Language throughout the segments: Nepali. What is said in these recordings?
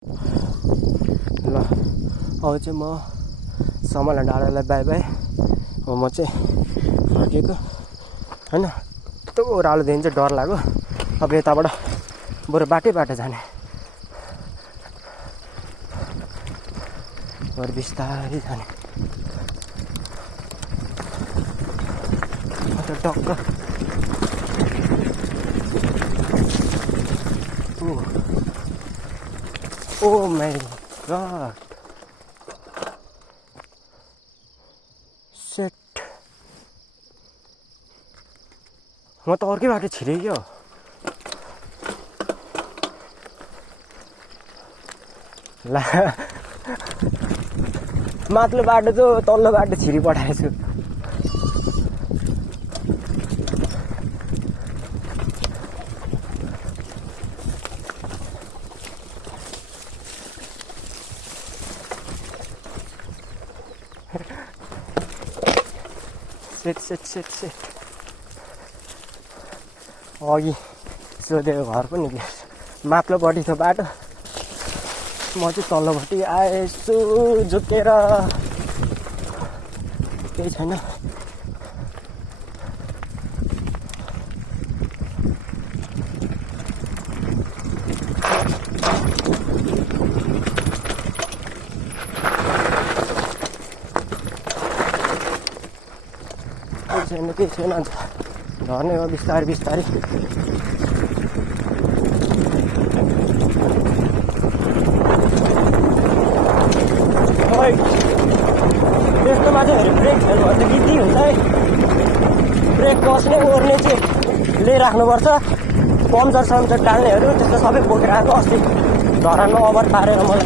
ल अब चाहिँ म समला डाँडालाई बाई बाई। अब म चाहिँ फर्केको होइन। त्यो ओह्रालोदेखि चाहिँ डर लाग्यो। अब यताबाट बरु बाटै जाने, बरु बिस्तारै जाने। अन्त टक्क ओ माई गॉड सेट। म त अर्कै बाटो छिरेँ क्या। ला माथिल्लो बाटो चाहिँ तल्लो बाटो छिरिपठाएछु। सेट अघि सोधेको घर पनि माथिल्लोपट्टि थियो बाटो, म चाहिँ तल्लोपट्टि आएछु झुकेर। केही छैन। केही छैन अन्त झर्ने हो बिस्तारै बिस्तारै। त्यस्तोमा चाहिँ ब्रेक छैन भने त गिद्दी हुन्छ है। ब्रेक बस्ने ओर्ने चाहिँ लिइराख्नुपर्छ। पम्चर सम्चर टाल्नेहरू त्यस्तो सबै बोकेर आएको। अस्ति धरानमा ओभर पारेर मलाई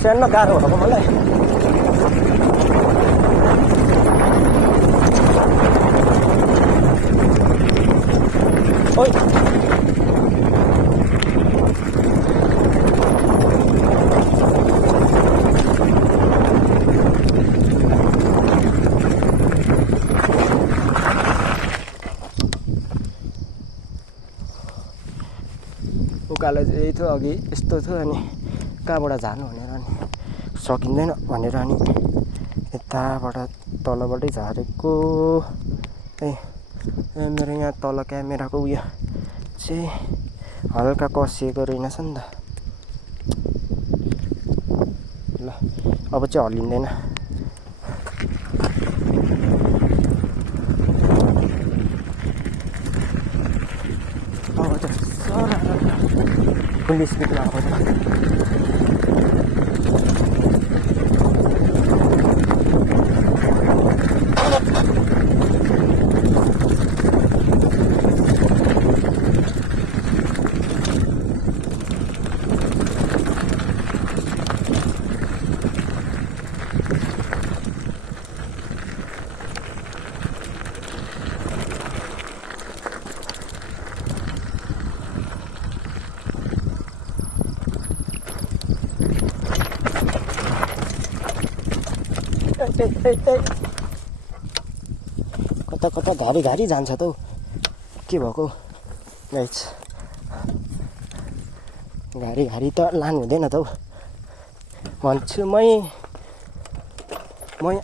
सानो गाह्रो भएको मलाई। ओइ उकालो चाहिँ यही थियो, अघि यस्तो थियो। अनि कहाँबाट जानु भनेर अनि सकिँदैन भनेर अनि यताबाट तलबाटै झारेको। मेरो यहाँ तल क्यामेराको उयो चाहिँ हल्का कसिएको रहेनछ नि त। ल अब चाहिँ हल्लिँदैन। अब त फुल स्पिडमा आउँछ। कता कता घारी जान्छ त हौ। के भएको गाइस, घारी त लानु हुँदैन त हौ भन्छु मै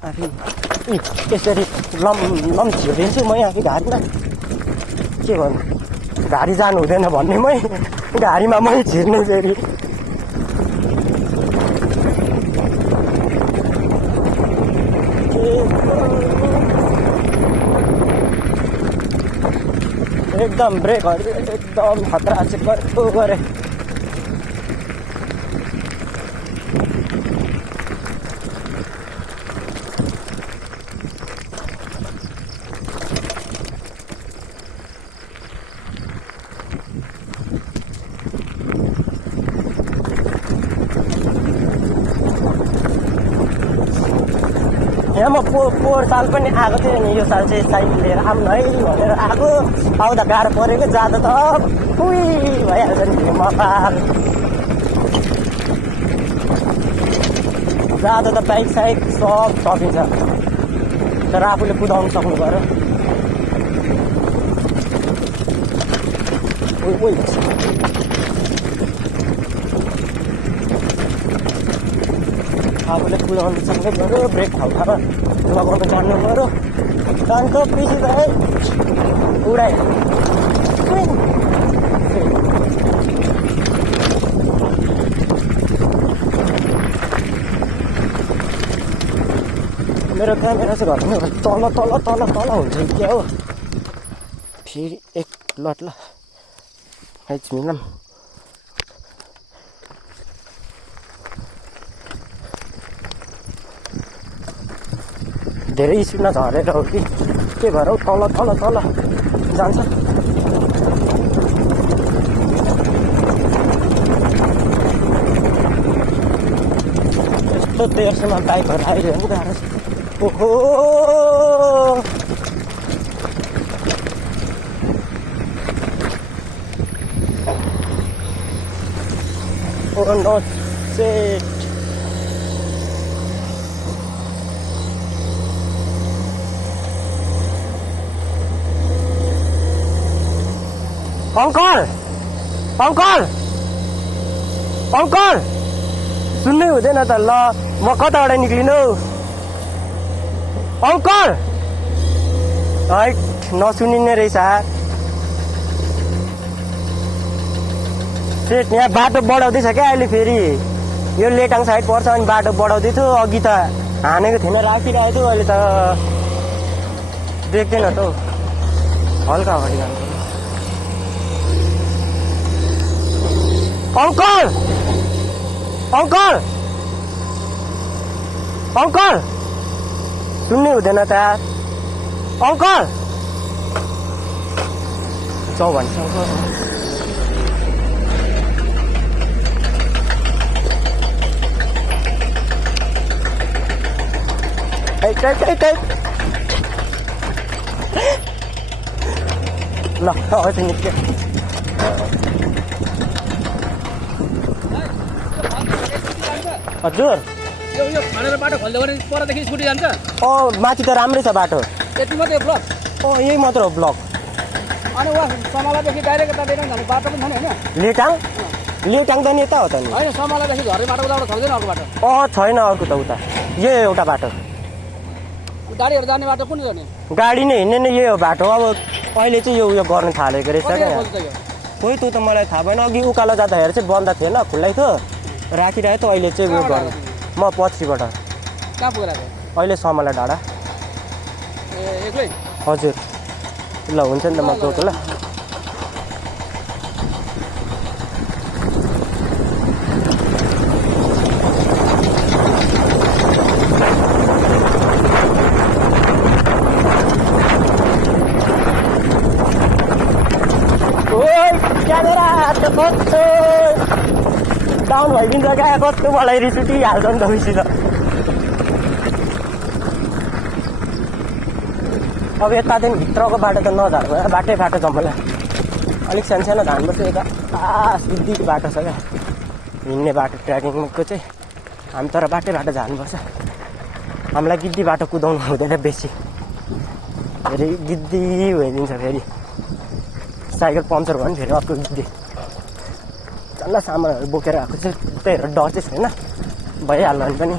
आफै। यसरी लम छिरिन्छु मै आफै घारीमा। के भन्नु, घारी जानु हुँदैन भन्ने मै घारीमा मै छिर्ने फेरि। एकदम ब्रेकहरू एकदम खतरा चाहिँ गरे। यहाँ म पोहोर साल पनि आएको थिएँ नि। यो साल चाहिँ साइकल लिएर आउनु है भनेर आएको। आउँदा गाह्रो परेको, जाँदा त उही भइहाल्छ नि मपाल। जाँदा त बाइक साइक सब सकिन्छ, तर आफूले कुदाउनु सक्नु पऱ्यो। आफूले कुदाउनु सँगै गऱ्यो ब्रेक ठाउँमा लगाउनु जान्नु पऱ्यो अन्त पछि त उडायो मेरो क्यामेरा चाहिँ घरमा तल तल तल तल हुन्छ क्या हो फेरि एक लट ल मिलाम धेरै स्पिडमा झरेर हो कि के भएर तल तल तल जान्छ यस्तो तेर्सोमा बाइकहरू आइरह्यो नि गाह्रो ओहो Oh no, shit. Uncle! Uncle! Uncle! सुन्नै हुँदैन त ल म कताबाट निक्लिनु अङ्कल है नसुनिने रहेछ सेट यहाँ बाटो बढाउँदैछ क्या अहिले फेरि यो लेटाङ साइड पर्छ अनि बाटो बढाउँदै थियो अघि त हानेको थिएन राखिरहेको थियो अहिले त देख्दैन त हल्का अगाडि जान्छ अङ्कल अङ्कल अङ्कल सुन्नै हुँदैन त अङ्कल जाउँ भन्छ ल अझै निक्ल्यो हजुर यो खनेर बाटो खोल्दै भने परदेखि स्कुटी जान्छ माथि त राम्रै छ बाटो यति मात्रै ब्लक यही मात्र हो ब्लक अनि वहाँ समालादेखि डाइरेक्ट यता बेलाङ जाने बाटो पनि छ नि होइन लेटाङ लेटाङ त नि यता हो त नि होइन समालादेखि झर्ने बाटो उताबाट छोड्दैन अर्को बाटो छैन अर्को त उता यही एउटा बाटो गाडीहरू जाने बाटो कुन गर्ने गाडी नै हिँड्ने नै यही हो बाटो अब अहिले चाहिँ यो उयो गर्नु थालेको रहेछ क्या खोइ त्यो त मलाई थाहा भएन अघि उकालो जाँदाखेरि चाहिँ बन्द थिएन खुल्लै थियो राखिरहेको थियो अहिले चाहिँ उयो गर्नु म पछिबाट कहाँ पुगेर अहिले समला डाँडा ए एक्लै हजुर ल हुन्छ नि त म गएको ल कस्तो डाउन भइदिन्छ क्या कस्तो मलाई रिस उठिहाल्छ नि त बेसी त अब यतादेखि भित्रको बाटो त नझार्नु बाटै बाटो जम्मलाई अलिक सानो सानो धानुपर्छ यता सिद्धि बाटो छ क्या हिँड्ने बाटो ट्रेकिङको चाहिँ हामी तर बाटै बाटो झार्नुपर्छ हामीलाई गिद्दी बाटो कुदाउनु हुँदैन बेसी फेरि गिद्दी भइदिन्छ फेरि साइकल पम्चर भयो भने फेरि अर्को गिद्दी डल्ला सामानहरू बोकेर आएको चाहिँ त्यही भएर डर चाहिँ छैन भइहाल्यो भने पनि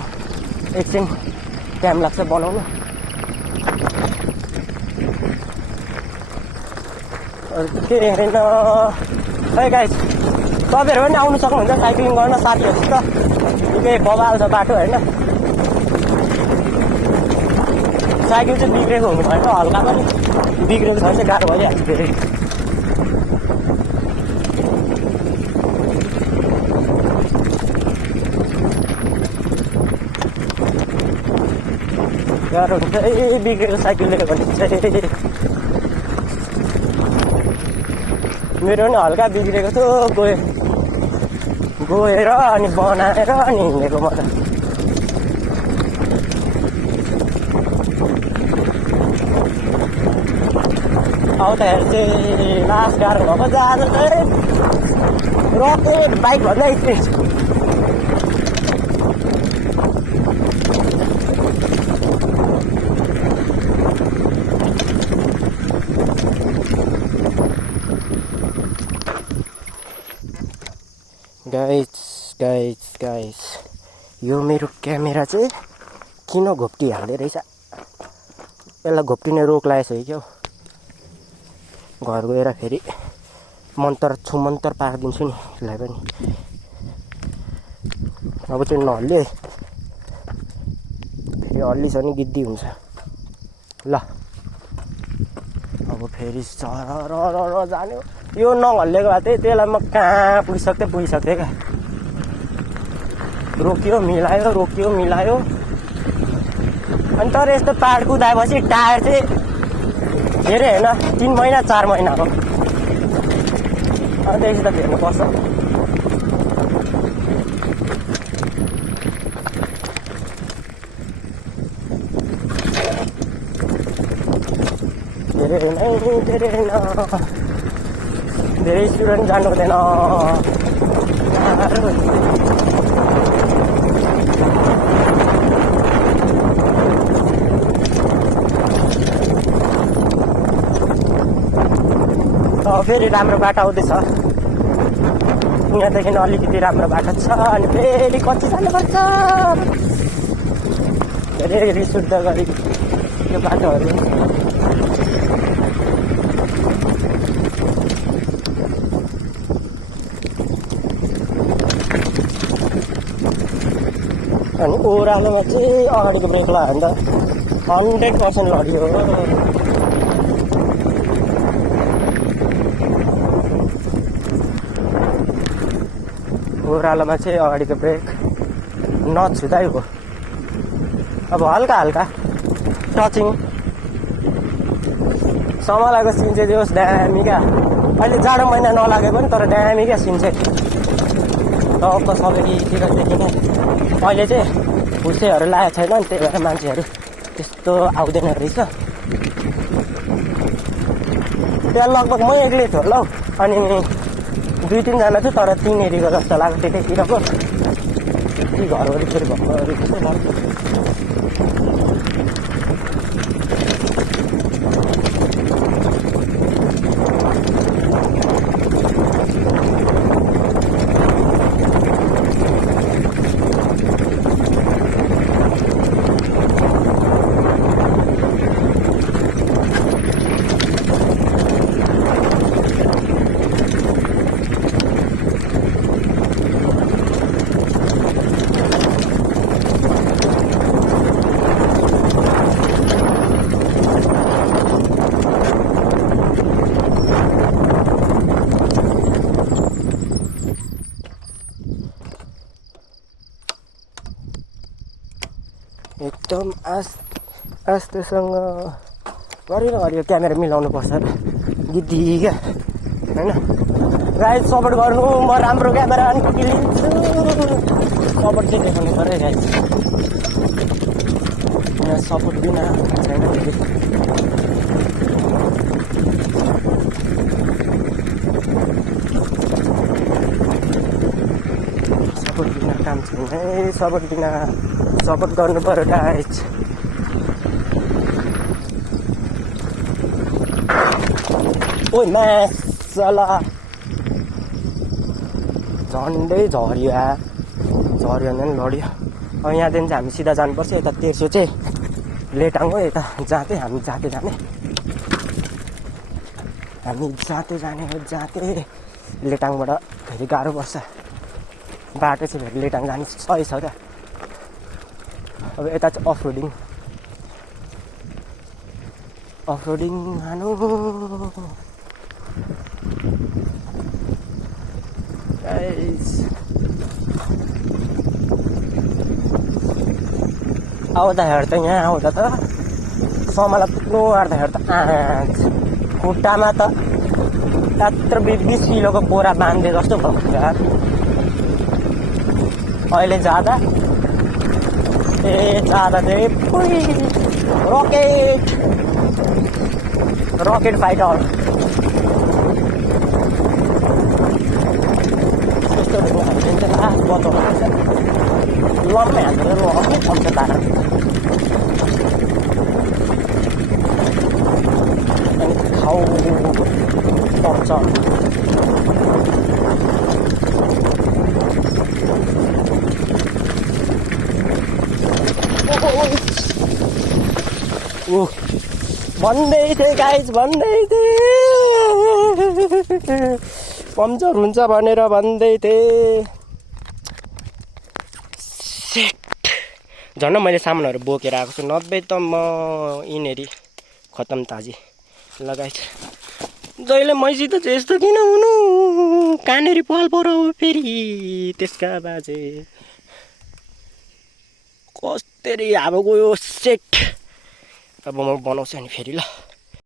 एकछिन टाइम लाग्छ बनाउनु के होइन खै गाइस तपाईँहरू पनि आउनु सक्नुहुन्छ साइक्लिङ गर्न साथीहरूसित निकै बबाल छ बाटो होइन साइकल चाहिँ बिग्रेको हुनु भएन हल्का पनि बिग्रेको छ भने चाहिँ गाह्रो भइहाल्छ फेरि गाह्रो हुन्छ बिग्रेको साइकलले भने चाहिँ मेरो पनि हल्का बिग्रेको थियो गएर अनि बनाएर अनि हिँडेको म त आउँदाखेरि चाहिँ लास्ट गाह्रो भएको जाँदा चाहिँ रकेट बाइकभन्दा स्पिड गाइस यो मेरो क्यामेरा चाहिँ किन घोप्टिहाल्दै रहेछ। यसलाई घोप्टिने रोग लागेछ कि क्या घर गएर फेरि मन्तर छुमन्तर पारिदिन्छु नि यसलाई पनि। अब चाहिँ नहल्ले फेरि हल्लिछ भने गिद्दी हुन्छ ल। अब फेरि सरर जाने यो नहल्लेको भए चाहिँ त्यसलाई म कहाँ पुगिसक्थेँ क्या। रोक्यो मिलायो अनि तर यस्तो पाहाड कुदाएपछि टायर चाहिँ धेरै होइन 3 महिना 4 महिनाको अन्त एकसित फेर्नुपर्छ। धेरै स्टुडेन्ट जानु हुँदैन। फेरि राम्रो बाटो आउँदैछ यहाँदेखि अलिकति राम्रो बाटो छ अनि फेरि कति जानुपर्छ धेरै रिस उठ्दा गरी यो बाटोहरू। अनि ओह्रालोमा चाहिँ अगाडिको ब्रेक लगायो भने त 100% लड्यो। ओह्रालोमा चाहिँ अगाडिको ब्रेक नछुँदै हो। अब हल्का टचिङ समालाको सिन चाहिँ होस् ड्यामी क्या। अहिले जाडो महिना नलागे पनि तर ड्यामी क्या सिन चाहिँ टक्क सबैतिरदेखि नै। अहिले चाहिँ भुसेहरू लागेको छैन नि त्यही भएर मान्छेहरू त्यस्तो आउँदैन रहेछ। त्यहाँ लगभग म एक्लै थियो ल अनि 2-3 जना थियो तर 3 एरिको जस्तो लाग्यो त्यतैतिरको ती घर वरिपरि भएकोहरू जस्तो लाग्यो। एकदम आस्तेसँग हरियो क्यामेरा मिलाउनु पर्छ गिद्दी क्या होइन। गाइस सपोर्ट गर्नु म राम्रो क्यामेरा अनि लिन्छु सपोर्ट चाहिँ देखाउनु पऱ्यो गाइस। यहाँ सपोर्ट बिना छैन। सपोर्ट बिना काम छैन है। सपोर्ट गर्नु पर्यो गाइस। ओइ मासला झन्डै झऱ्यो नि लड्यो। अब यहाँदेखि चाहिँ हामी सिधा जानुपर्छ। यता तेर्सो चाहिँ लेटाङ हो। यता जाँदै हामी जाँदै जाने लेटाङबाट फेरि गाह्रो पर्छ बाटो चाहिँ फेरि लेटाङ जाने सही छ क्या। अब यता चाहिँ अफरोडिङ हानु आउँदाखेरि त यहाँ आउँदा त समाला पुग्नु आँट्दाखेरि त खुट्टामा त 20 किलोको बोरा बाँध्दै जस्तो भएको यार। अहिले जाँदा चाहिँ रकेट फाइटर त्यस्तो बचाउनु लम्मै हालेर लम्मै थम्छ तारा। अनि खाउ पर्छ ऊ भन्दै थिएँ गाइज भन्दै थिएँ पम्चर हुन्छ भनेर भन्दै थिएँ। झन् मैले सामानहरू बोकेर आएको छु, नब्बे त म यिनीहरू खतम ताजी लगाएछ। जहिले मैसित चाहिँ यस्तो किन हुनु, कहाँनेरि पाल पराउ फेरि त्यसका बाजे कस्तरी हावा गयो सेट। अब म बनाउँछु नि फेरि ल।